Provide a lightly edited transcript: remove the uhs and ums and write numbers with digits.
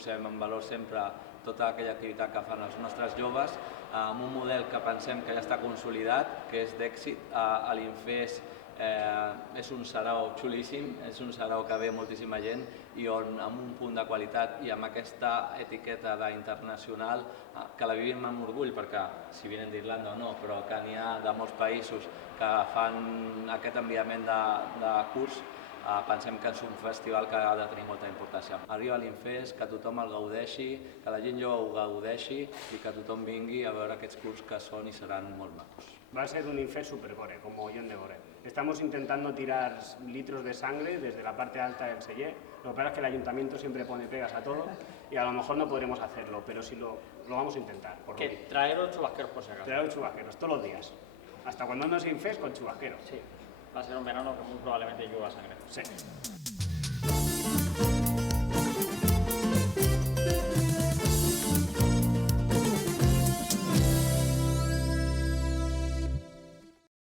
posem en valor sempre tota aquella activitat que fan els nostres joves, amb un model que pensem que ja està consolidat, que és d'èxit. A l'Infest és un sarau xulíssim, és un sarau que ve moltíssima gent i on amb un punt de qualitat i amb aquesta etiqueta d'internacional que la vivim amb orgull perquè si vienen d'Irlanda o no, però que n'hi ha de molts països que fan aquest enviament de curs, pensem que és un festival que ha de tenir molta importància. Arriba a l'Infest, que tothom el gaudeixi, que la gent jove ho gaudeixi i que tothom vingui a veure aquests curs que són i seran molt macos. Va a ser un Infest supercore, con mogollón de gore. Estamos intentando tirar litros de sangre desde la parte alta del Sellé. Lo que pasa es que el ayuntamiento siempre pone pegas a todo y a lo mejor no podremos hacerlo, pero sí lo vamos a intentar. Traeros chubasqueros por si acaso. Traeros chubasqueros todos los días. Hasta cuando no es Infest con chubasqueros. Sí, va a ser un verano que muy probablemente llueva sangre. Sí.